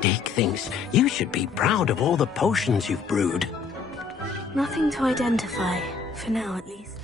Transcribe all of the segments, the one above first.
Dick thinks you should be proud of all the potions you've brewed. Nothing to identify, for now at least.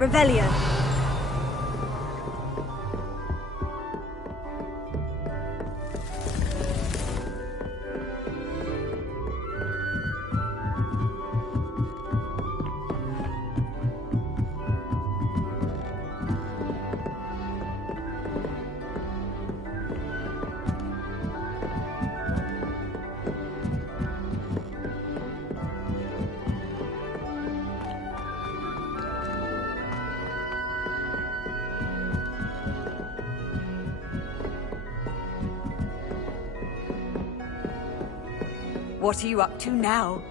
Revelio. What are you up to now?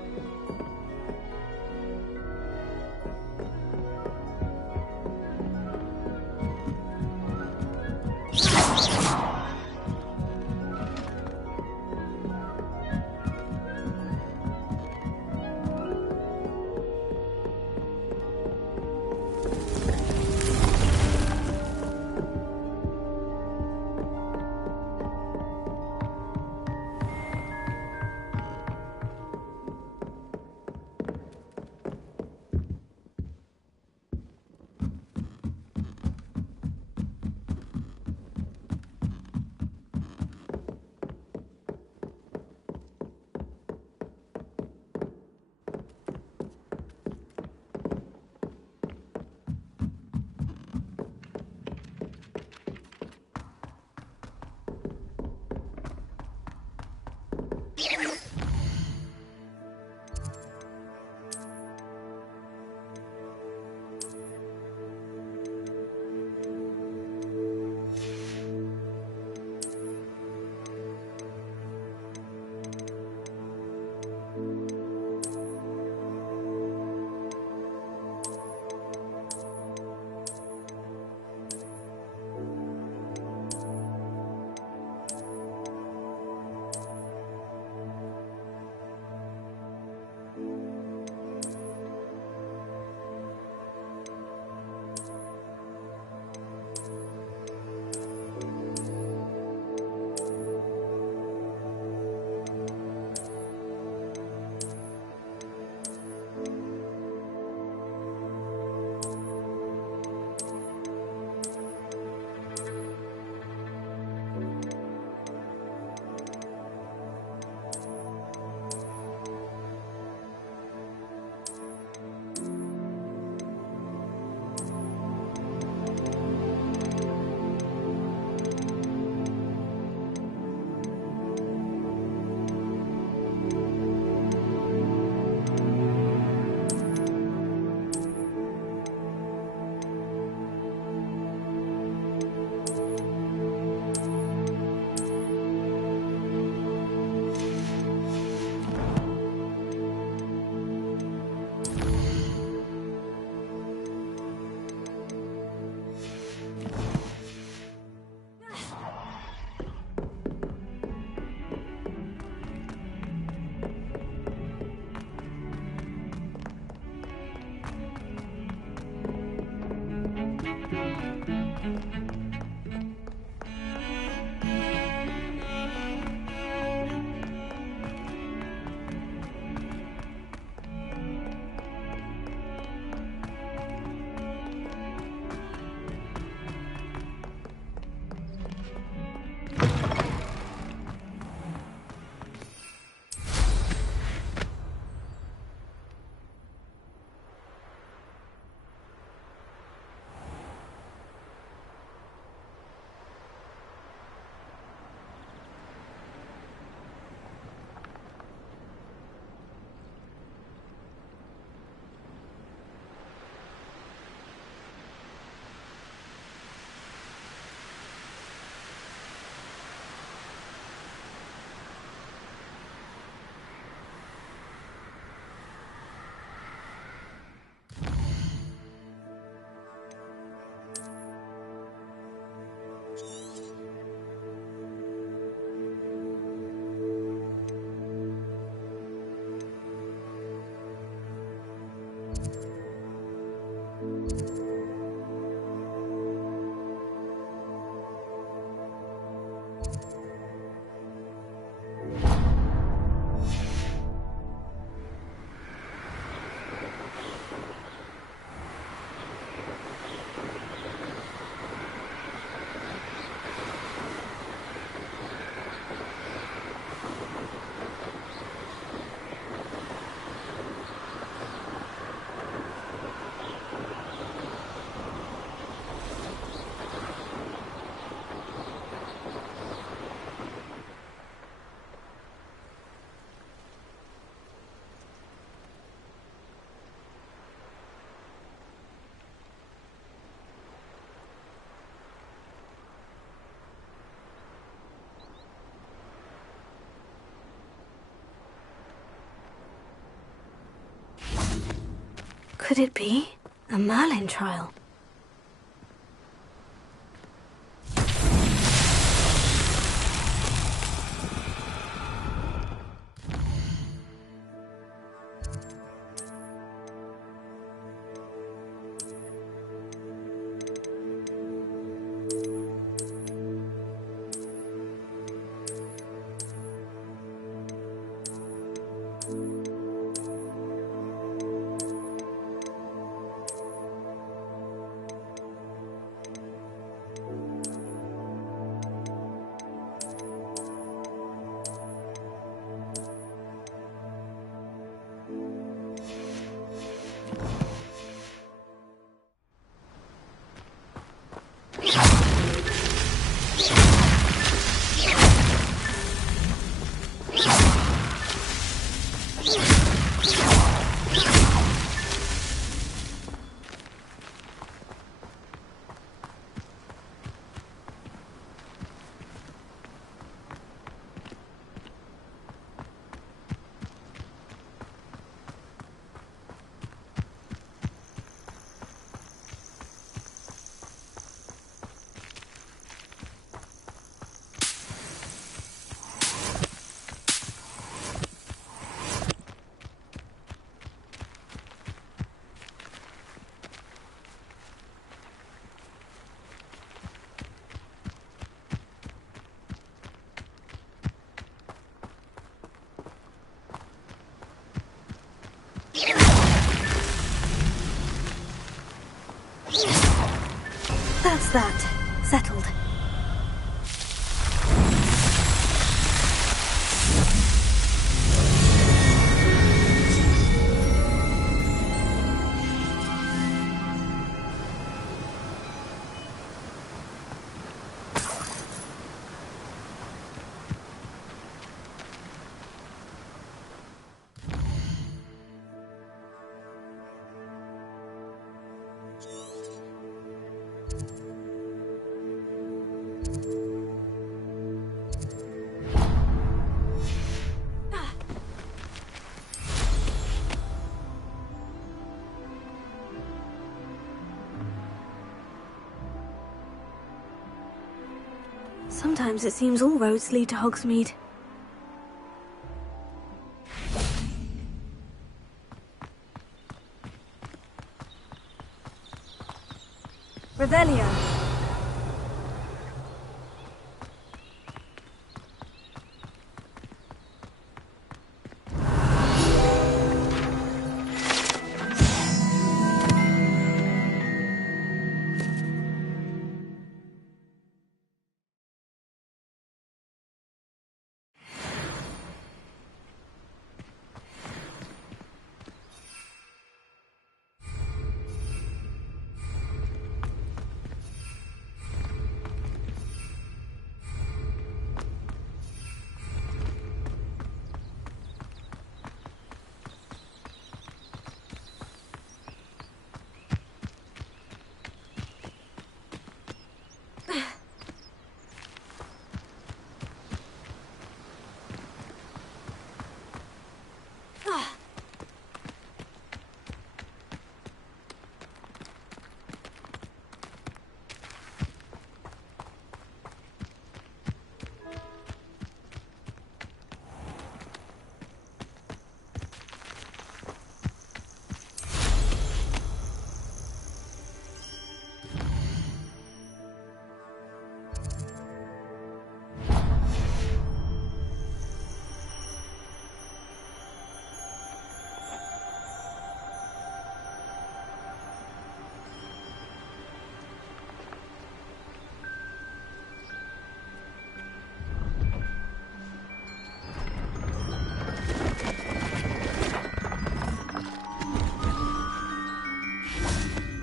Could it be a Merlin trial? That's that. Settled. Sometimes it seems all roads lead to Hogsmeade. Revelio.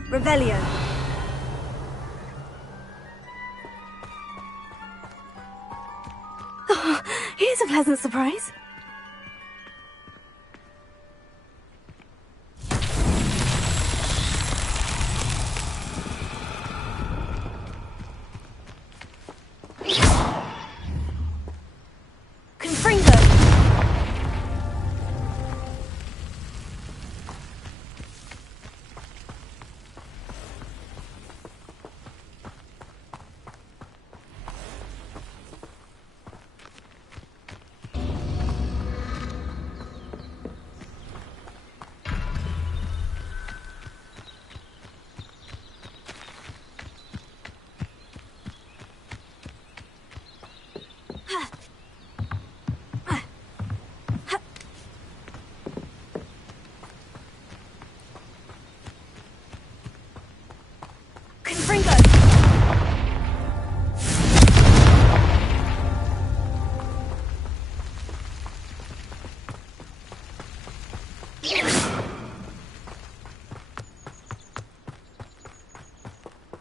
Revelio. Oh, here's a pleasant surprise. Confringo.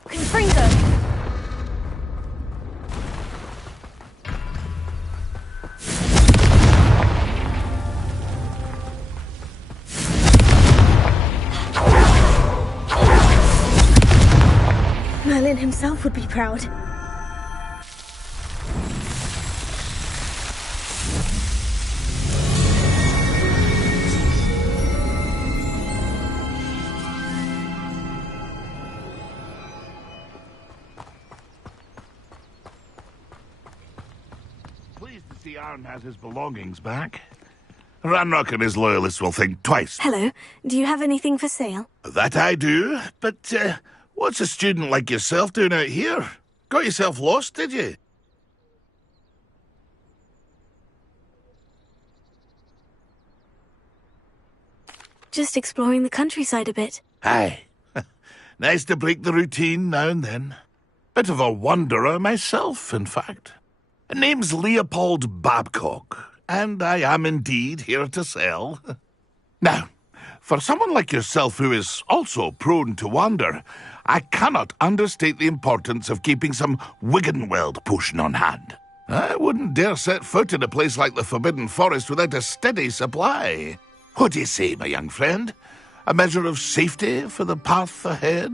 Confringo! Merlin himself would be proud. Pleased to see Arn has his belongings back. Ranrock and his loyalists will think twice. Hello, do you have anything for sale? That I do, but what's a student like yourself doing out here? Got yourself lost, did you? Just exploring the countryside a bit. Aye. Nice to break the routine now and then. Bit of a wanderer myself, in fact. Name's Leopold Babcock, and I am indeed here to sell. Now, for someone like yourself who is also prone to wander, I cannot understate the importance of keeping some Wiggenweld potion on hand. I wouldn't dare set foot in a place like the Forbidden Forest without a steady supply. What do you say, my young friend? A measure of safety for the path ahead?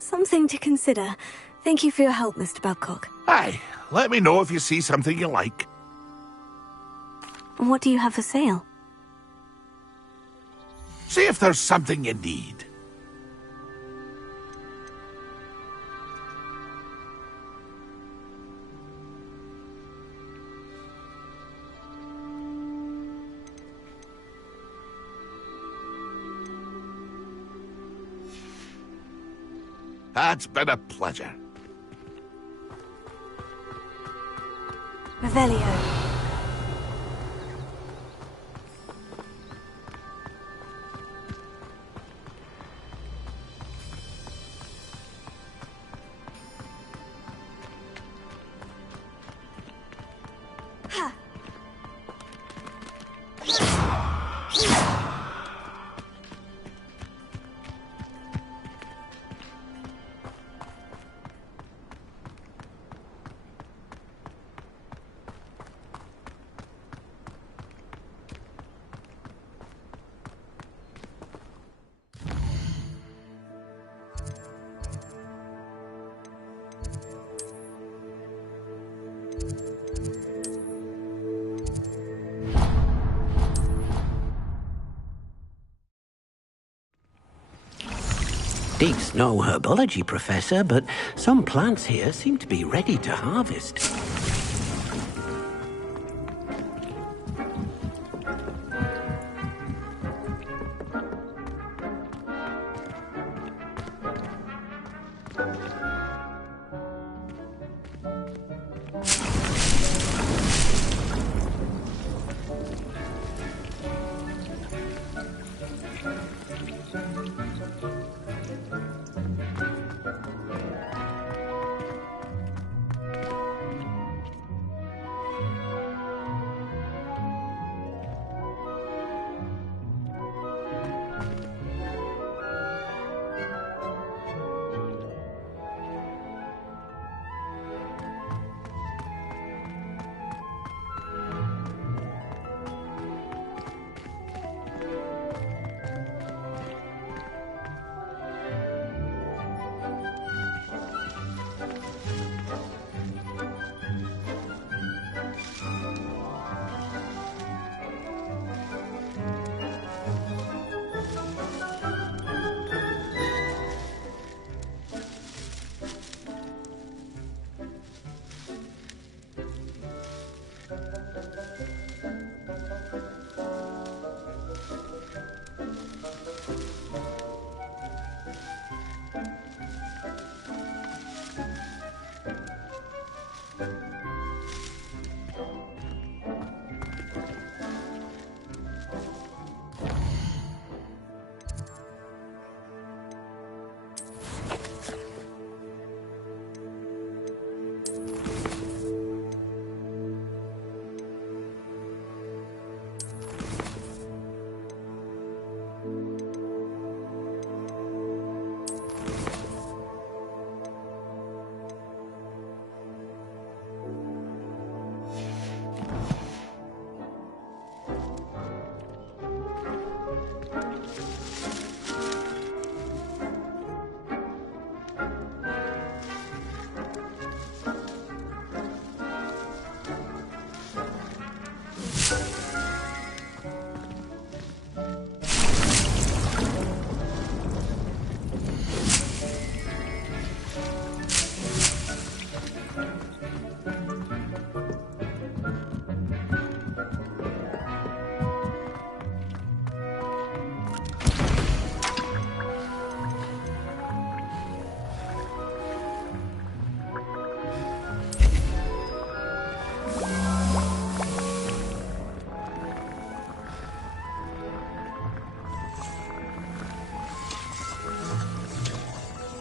Something to consider. Thank you for your help, Mr. Babcock. Aye, let me know if you see something you like. What do you have for sale? See if there's something you need. That's been a pleasure. Revelio. Deep no herbology, Professor, but some plants here seem to be ready to harvest.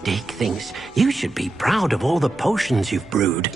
Dick thinks you should be proud of all the potions you've brewed.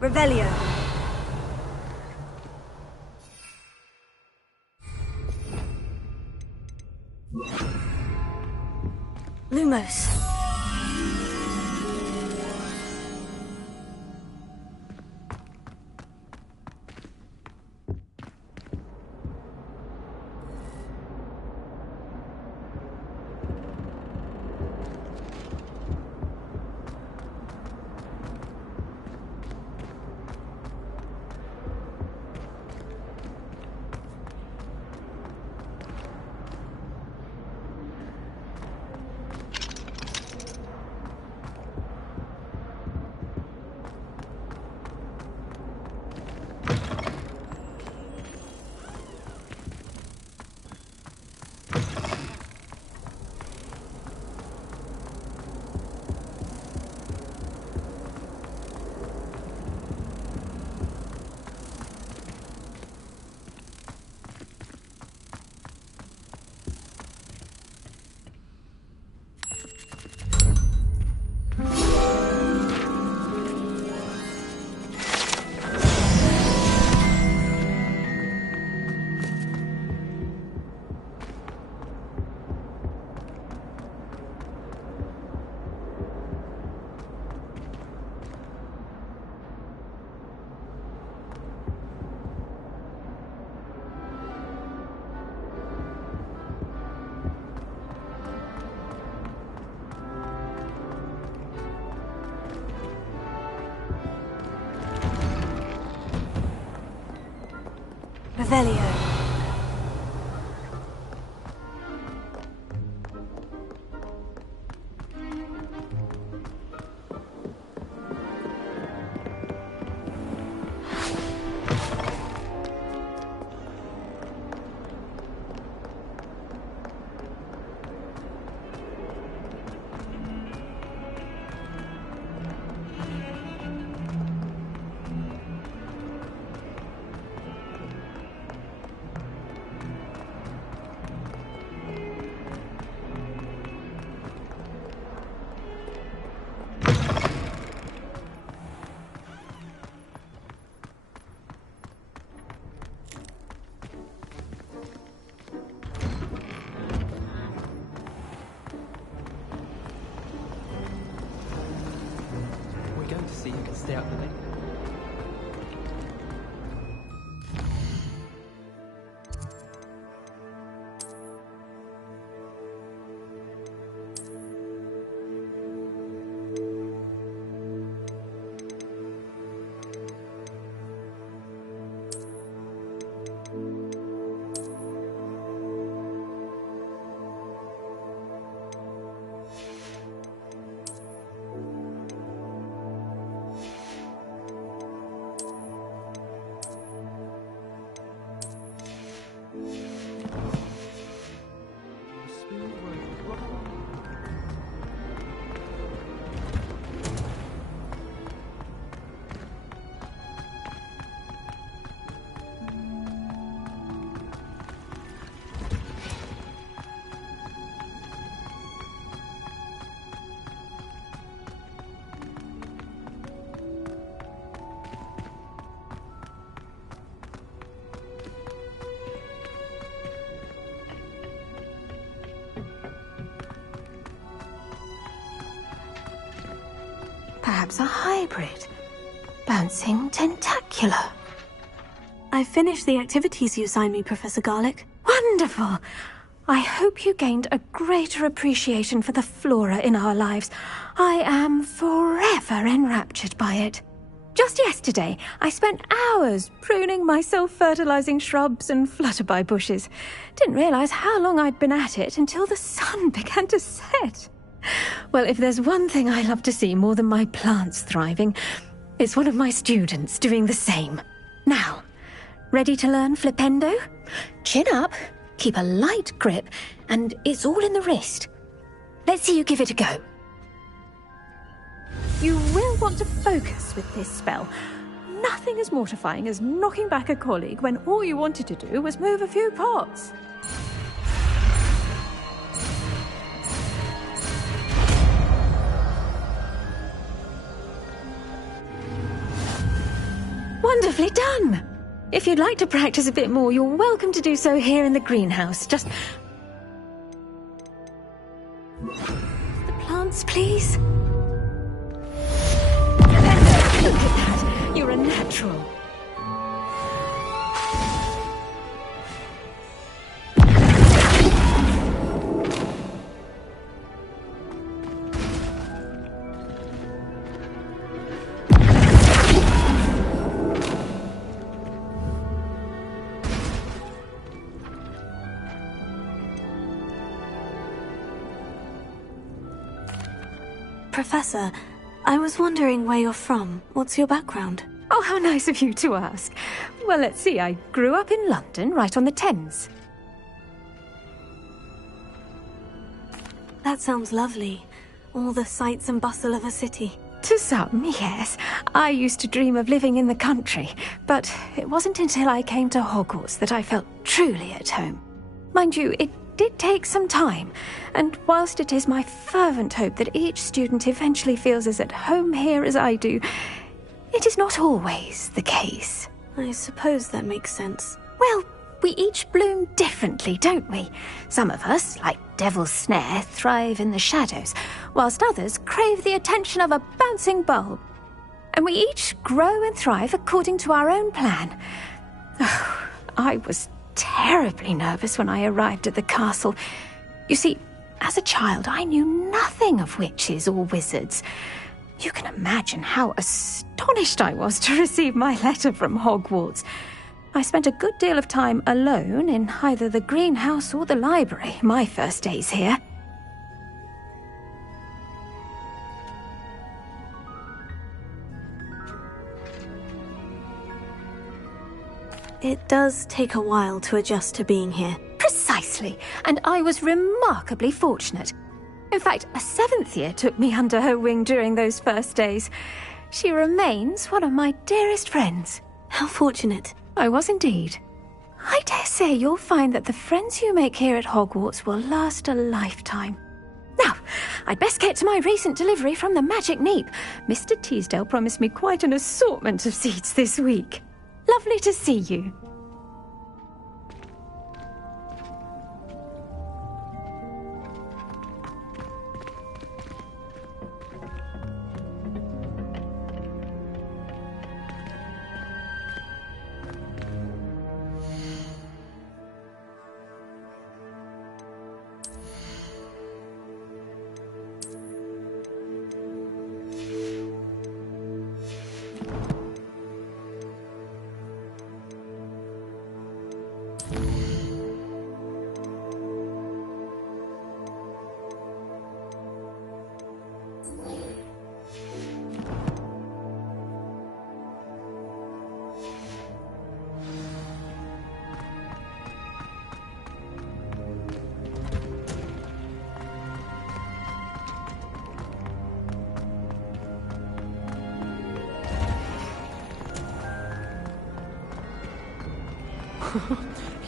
Revelio. Lumos. Revelio. Perhaps a hybrid. Bouncing tentacular. I finished the activities you assigned me, Professor Garlick. Wonderful! I hope you gained a greater appreciation for the flora in our lives. I am forever enraptured by it. Just yesterday, I spent hours pruning my self-fertilizing shrubs and flutterby bushes. Didn't realize how long I'd been at it until the sun began to set. Well, if there's one thing I love to see more than my plants thriving, it's one of my students doing the same. Now, ready to learn Flipendo? Chin up, keep a light grip, and it's all in the wrist. Let's see you give it a go. You will want to focus with this spell. Nothing as mortifying as knocking back a colleague when all you wanted to do was move a few pots. Wonderfully done! If you'd like to practice a bit more, you're welcome to do so here in the greenhouse. Just... the plants, please. Look at that! You're a natural. Professor, I was wondering where you're from. What's your background? Oh, how nice of you to ask. Well, let's see. I grew up in London, right on the Thames. That sounds lovely. All the sights and bustle of a city. To some, yes. I used to dream of living in the country, but it wasn't until I came to Hogwarts that I felt truly at home. Mind you, it did take some time, and whilst it is my fervent hope that each student eventually feels as at home here as I do, it is not always the case. I suppose that makes sense. Well, we each bloom differently, don't we? Some of us, like Devil's Snare, thrive in the shadows, whilst others crave the attention of a bouncing bulb. And we each grow and thrive according to our own plan. Oh, I was terribly nervous when I arrived at the castle. You see, as a child, I knew nothing of witches or wizards. You can imagine how astonished I was to receive my letter from Hogwarts. I spent a good deal of time alone in either the greenhouse or the library my first days here. It does take a while to adjust to being here. Precisely, and I was remarkably fortunate. In fact, a 7th year took me under her wing during those first days. She remains one of my dearest friends. How fortunate. I was indeed. I dare say you'll find that the friends you make here at Hogwarts will last a lifetime. Now, I'd best get to my recent delivery from the Magic Neep. Mr. Teasdale promised me quite an assortment of seeds this week. Lovely to see you.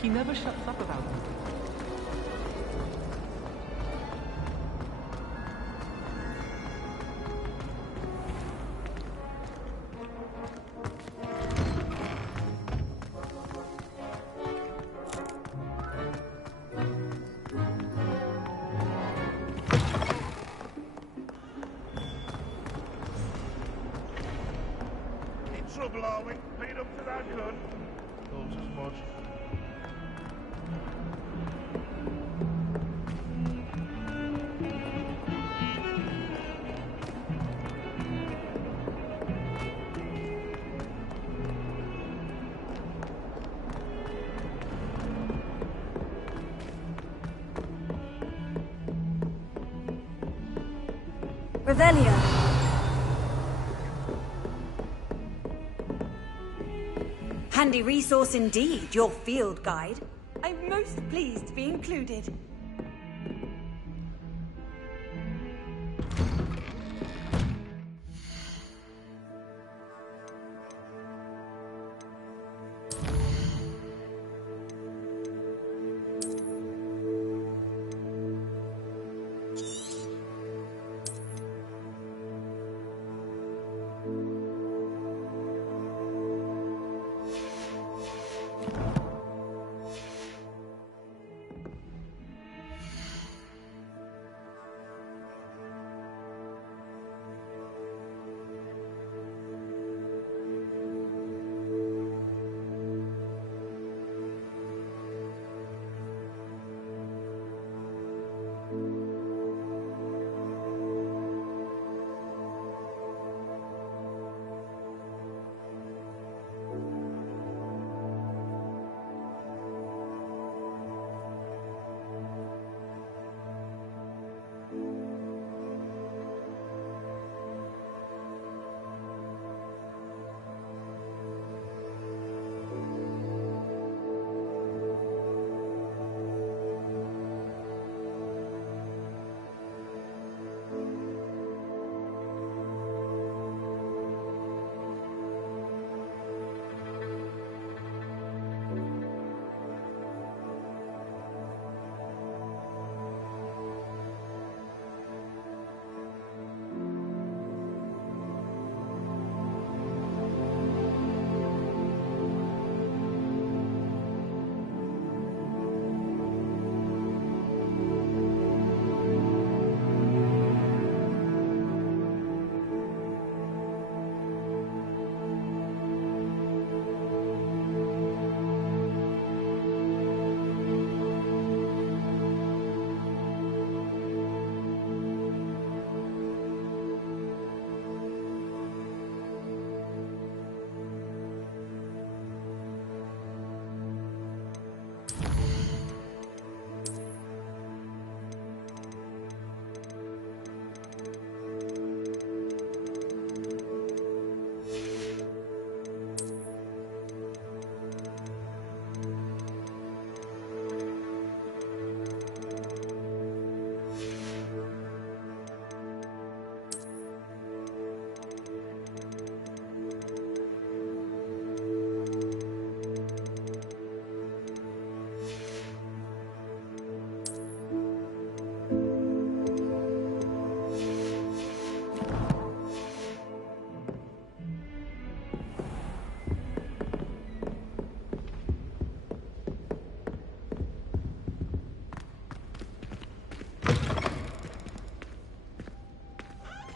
He never shuts up about them. Trouble, are we? Paid up to that good? Those as much. Revelio. Handy resource indeed, your field guide. I'm most pleased to be included.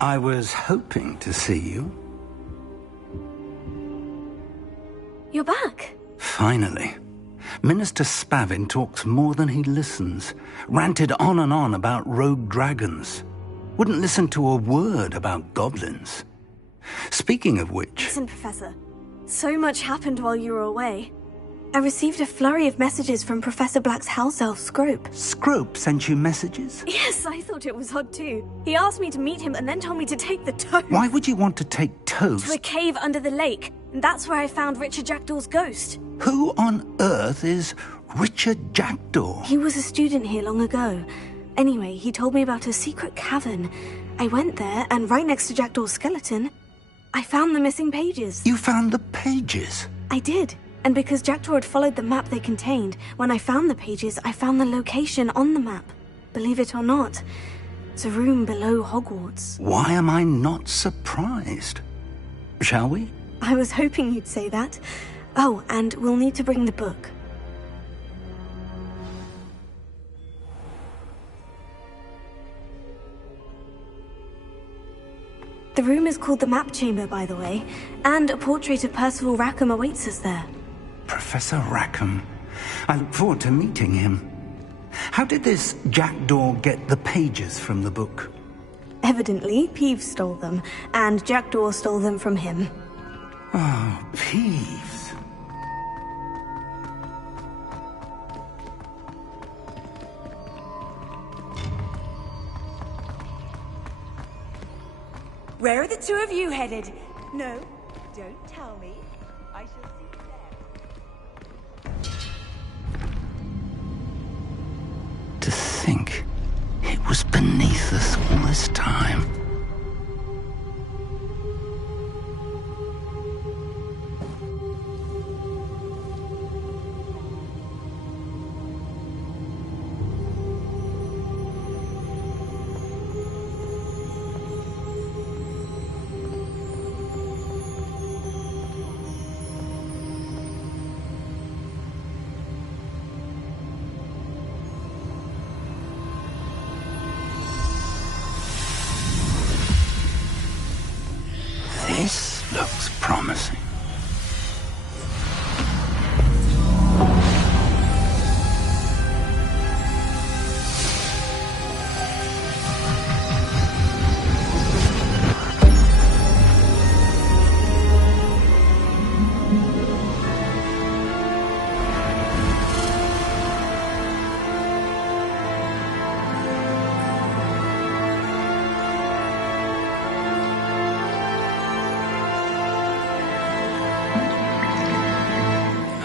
I was hoping to see you. You're back. Finally. Minister Spavin talks more than he listens. Ranted on and on about rogue dragons. Wouldn't listen to a word about goblins. Speaking of which... Listen, Professor. So much happened while you were away. I received a flurry of messages from Professor Black's house elf, Scrope. Scrope sent you messages? Yes, I thought it was odd too. He asked me to meet him and then told me to take the toast. Why would you want to take toast? To a cave under the lake. And that's where I found Richard Jackdaw's ghost. Who on earth is Richard Jackdaw? He was a student here long ago. Anyway, he told me about a secret cavern. I went there, and right next to Jackdaw's skeleton, I found the missing pages. You found the pages? I did. And because Jackdaw had followed the map they contained, when I found the pages, I found the location on the map. Believe it or not, it's a room below Hogwarts. Why am I not surprised? Shall we? I was hoping you'd say that. Oh, and we'll need to bring the book. The room is called the Map Chamber, by the way, and a portrait of Percival Rackham awaits us there. Professor Rackham. I look forward to meeting him. How did this Jackdaw get the pages from the book? Evidently, Peeves stole them, and Jackdaw stole them from him. Oh, Peeves. Where are the two of you headed? No, don't tell me. I shall see you there. To think it was beneath us all this time. This looks promising.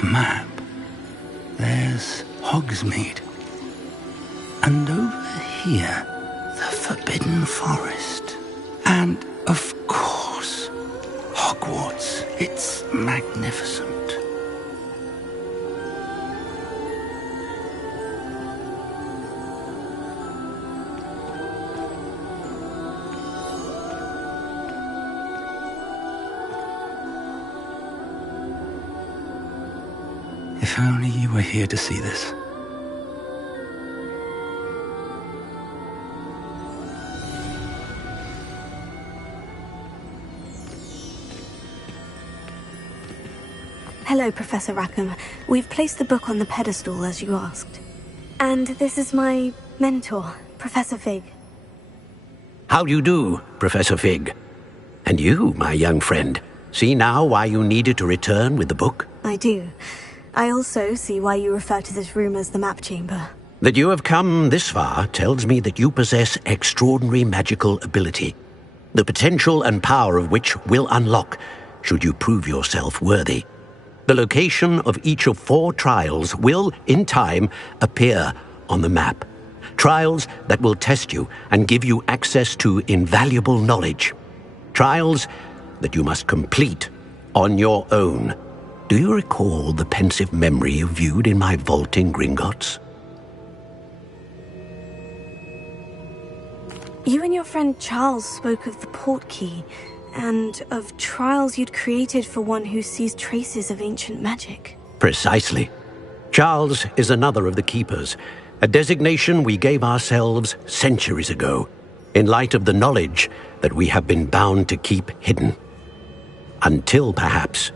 Map. There's Hogsmeade. And over here, the Forbidden Forest. And, of course, Hogwarts. It's magnificent. If only you were here to see this. Hello, Professor Rackham. We've placed the book on the pedestal, as you asked. And this is my mentor, Professor Fig. How do you do, Professor Fig? And you, my young friend, see now why you needed to return with the book? I do. I also see why you refer to this room as the Map Chamber. That you have come this far tells me that you possess extraordinary magical ability, the potential and power of which will unlock should you prove yourself worthy. The location of each of 4 trials will, in time, appear on the map. Trials that will test you and give you access to invaluable knowledge. Trials that you must complete on your own. Do you recall the pensive memory you viewed in my vault in Gringotts? You and your friend Charles spoke of the Portkey, and of trials you'd created for one who sees traces of ancient magic. Precisely. Charles is another of the Keepers, a designation we gave ourselves centuries ago, in light of the knowledge that we have been bound to keep hidden. Until, perhaps,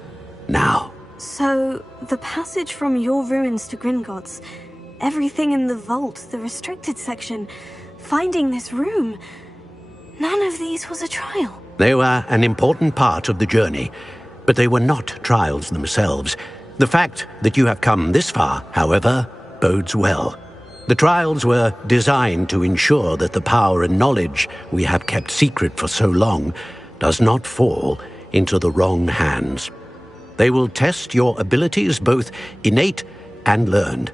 now. So, the passage from your ruins to Gringotts, everything in the vault, the restricted section, finding this room, none of these was a trial. They were an important part of the journey, but they were not trials themselves. The fact that you have come this far, however, bodes well. The trials were designed to ensure that the power and knowledge we have kept secret for so long does not fall into the wrong hands. They will test your abilities, both innate and learned.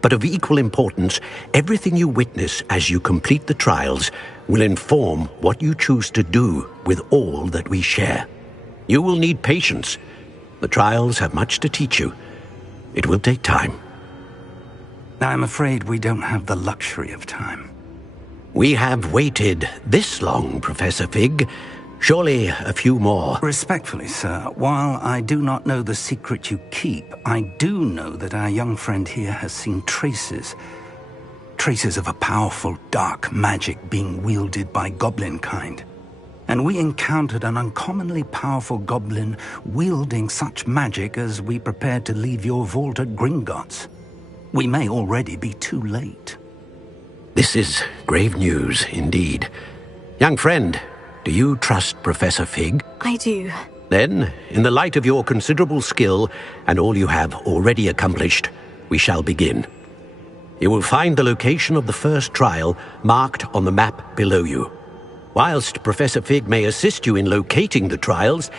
But of equal importance, everything you witness as you complete the trials will inform what you choose to do with all that we share. You will need patience. The trials have much to teach you, It will take time. I'm afraid we don't have the luxury of time. We have waited this long, Professor Fig. Surely a few more. Respectfully, sir, while I do not know the secret you keep, I do know that our young friend here has seen traces. Traces of a powerful dark magic being wielded by goblin kind. And we encountered an uncommonly powerful goblin wielding such magic as we prepared to leave your vault at Gringotts. We may already be too late. This is grave news indeed. Young friend, do you trust Professor Fig? I do. Then, in the light of your considerable skill and all you have already accomplished, we shall begin. You will find the location of the first trial marked on the map below you. Whilst Professor Fig may assist you in locating the trials,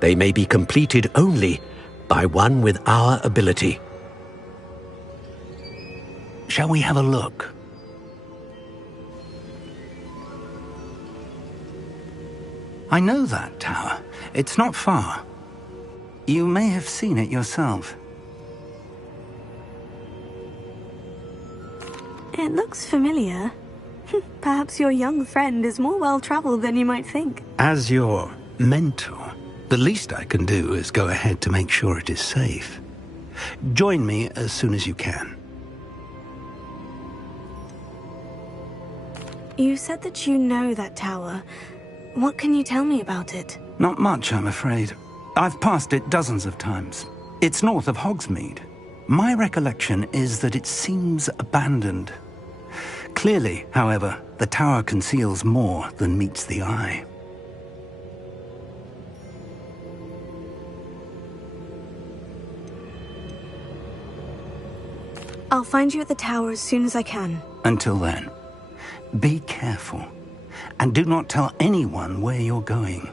they may be completed only by one with our ability. Shall we have a look? I know that tower. It's not far. You may have seen it yourself. It looks familiar. Perhaps your young friend is more well-traveled than you might think. As your mentor, the least I can do is go ahead to make sure it is safe. Join me as soon as you can. You said that you know that tower. What can you tell me about it? Not much, I'm afraid. I've passed it dozens of times. It's north of Hogsmeade. My recollection is that it seems abandoned. Clearly, however, the tower conceals more than meets the eye. I'll find you at the tower as soon as I can. Until then, be careful, and do not tell anyone where you're going.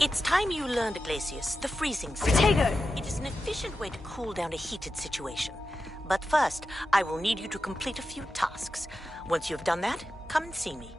It's time you learned, Glacius, the freezing spell. Potato! It is an efficient way to cool down a heated situation. But first, I will need you to complete a few tasks. Once you've done that, come and see me.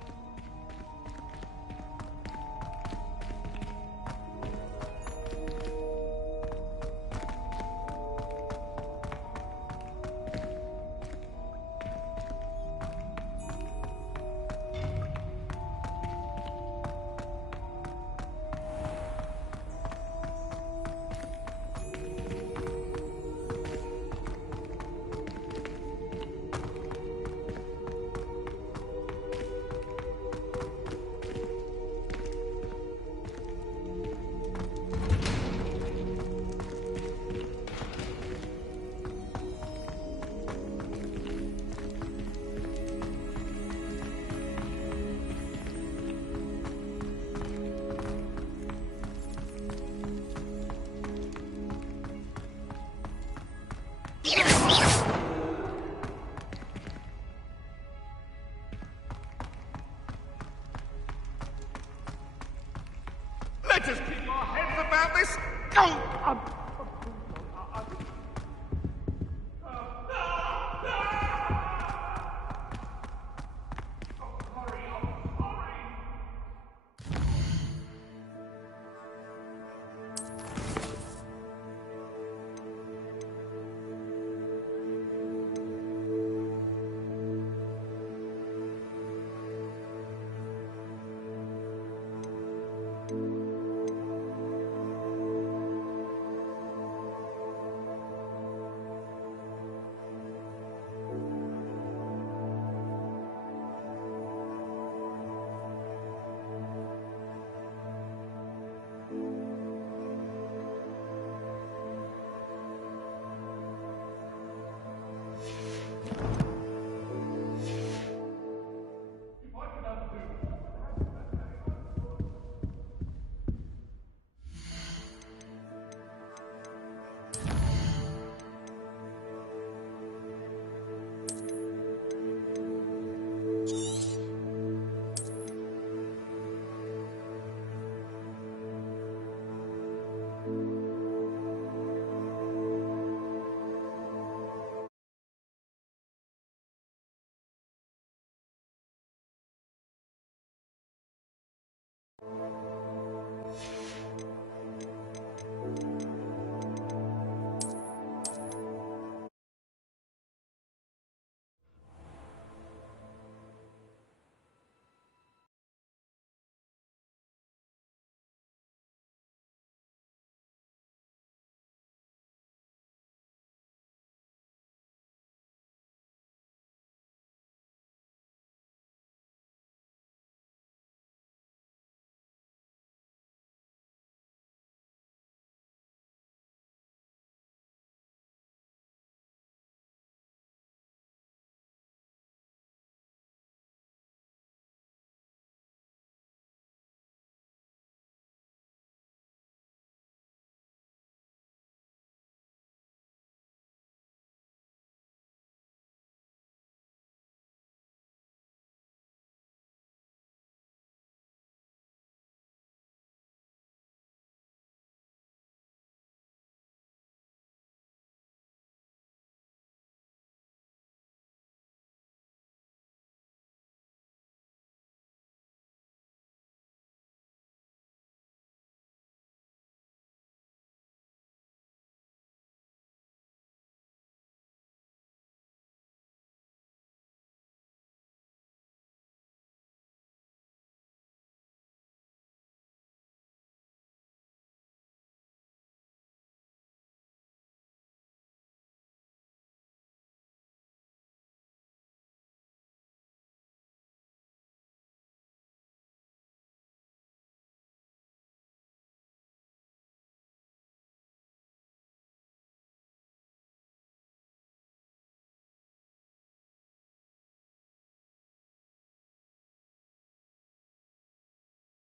Let us keep our heads about this. Oh, you.